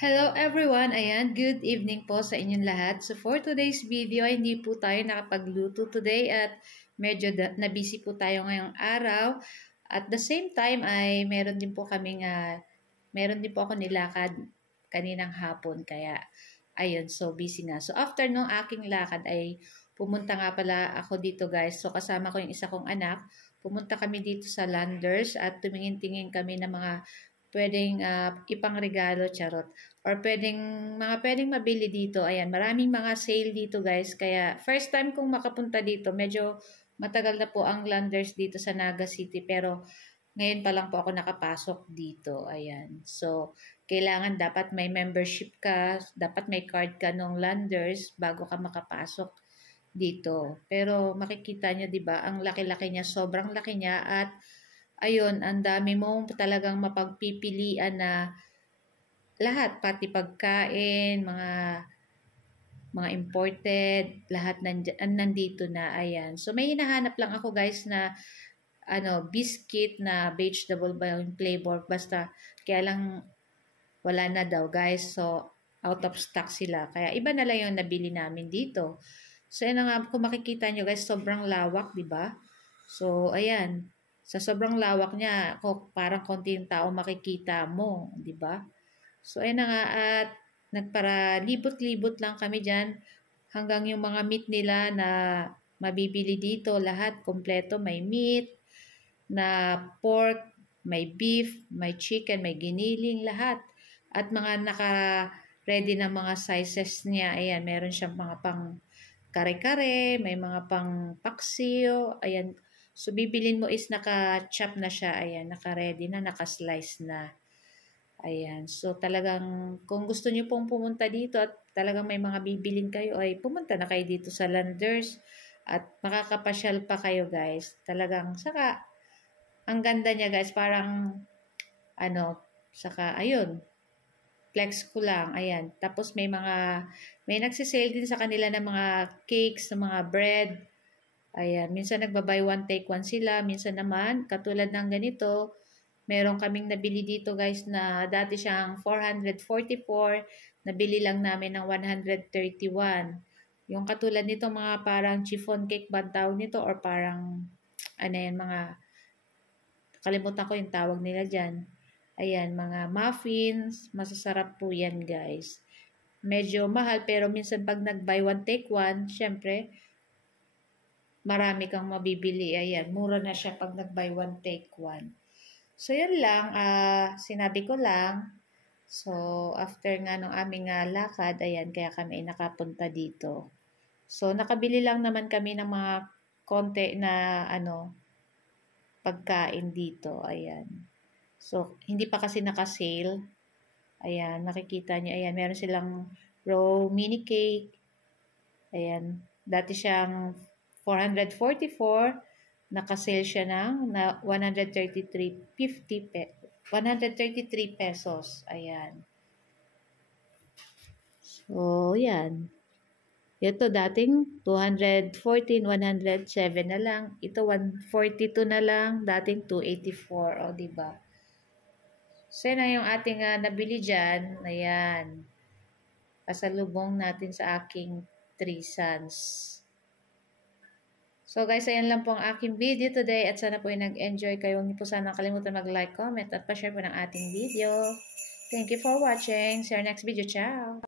Hello everyone! Ayan, good evening po sa inyong lahat. So for today's video, ay hindi po tayo nakapagluto today at medyo na-busy po tayo ngayong araw. At the same time ay meron din po ako nilakad kaninang hapon. Kaya ayun, so busy nga. So after nung aking lakad ay pumunta nga pala ako dito guys. So kasama ko yung isa kong anak. Pumunta kami dito sa Landers at tumingin-tingin kami ng mga pwedeng ipangregalo, charot. Or pwedeng mabili dito. Ayan, maraming mga sale dito guys. Kaya first time kong makapunta dito. Medyo matagal na po ang Landers dito sa Naga City. Pero ngayon pa lang po ako nakapasok dito. Ayan. So, kailangan dapat may membership ka. Dapat may card ka nung Landers bago ka makapasok dito. Pero makikita nyo, 'di ba? Ang laki-laki niya, sobrang laki niya at ayun, ang dami mong talagang mapagpipilian na lahat, pati pagkain, mga imported, lahat nandito na. Ayan. So may hinahanap lang ako guys na biscuit na vegetable ba yung flavor, basta kaya lang wala na daw guys. So out of stock sila. Kaya iba na lang yung nabili namin dito. So yun nga, kung makikita nyo guys, sobrang lawak, 'di ba? So ayan, sa sobrang lawak niya, parang konti yung tao makikita mo, 'di ba? So ayun na nga, at nagpara libot-libot lang kami diyan hanggang yung mga meat nila na mabibili dito, lahat kompleto, may meat, na pork, may beef, may chicken, may giniling, lahat. At mga naka-ready na mga sizes niya. Ayan, meron siyang mga pang kare-kare, may mga pang paksiyo. Ayan. So, bibilin mo is naka-chop na siya. Ayan, naka-ready na, naka-slice na. Ayan. So, talagang kung gusto niyo pong pumunta dito at talagang may mga bibilin kayo, ay pumunta na kayo dito sa Landers at makakapasyal pa kayo guys. Talagang, saka, ang ganda niya guys, parang, saka, ayun, flex ko lang, ayan. Tapos may nagsisale din sa kanila ng mga cakes, ng mga bread. Ayan, minsan nagba-buy one take one sila, minsan naman katulad ng ganito, meron kaming nabili dito guys na dati siyang 444, nabili lang namin ng 131. Yung katulad nito mga parang chiffon cake ba tawag nito or parang kalimutan ko yung tawag nila diyan. Ayan, mga muffins, masasarap po yan guys. Medyo mahal pero minsan pag nag-buy one take one, syempre, marami kang mabibili. Ayan, mura na siya pag nag-buy one take one. So, yan lang. Sinabi ko lang. So, after nga nung aming lakad, ayan, kaya kami nakapunta dito. So, nakabili lang naman kami ng mga konti na, pagkain dito. Ayan. So, hindi pa kasi naka-sale. Ayan, nakikita niyo. Ayan, meron silang raw mini cake. Ayan, dati siyang 444. Naka-sale siya ng 133 pesos. Ayan. So, yan. Ito dating 214, 107 na lang. Ito 142 na lang, dating 284. O, diba? So, yun na yung ating nabili dyan. Ayan. Pasalubong natin sa aking 3 sons. So guys, ayan lang po ang aking video today at sana po ay nag-enjoy kayo. Huwag niyo po sana kalimutan mag-like, comment at pa-share po ng ating video. Thank you for watching. See you next video. Ciao!